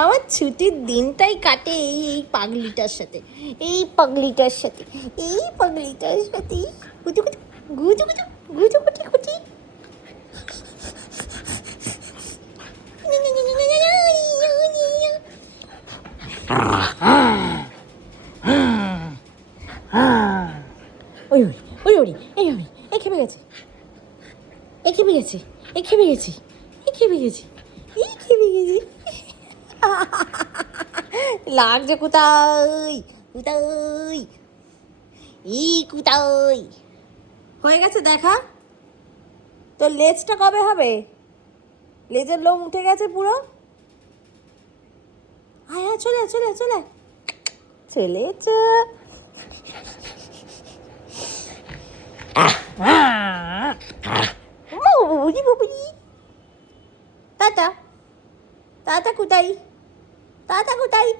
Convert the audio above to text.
আমার ছুটির দিনটাই কাটে এই পাগলিটার সাথে, এই পাগলিটার সাথে, এই পাগলিটার সাথে গুজু গুজু গুজু গুজু গুজু গুটি গুটি। ওই ওই ওই এই ওই এই খেপে গেছে, এই খেপে গেছে, এই খেপে গেছি, এই খেপে গেছি, এই খেপে গেছি। লাগছে কোথায় কোথায়, এই কোথায় হয়ে গেছে দেখা। তোর লেজটা কবে হবে? লেজের লোম উঠে গেছে পুরো। আয় আয় চলে চলে চলে চলে চ। বুবুরি বুবুরি টাটা, টাটা কোথায়, টাটা কোথায়।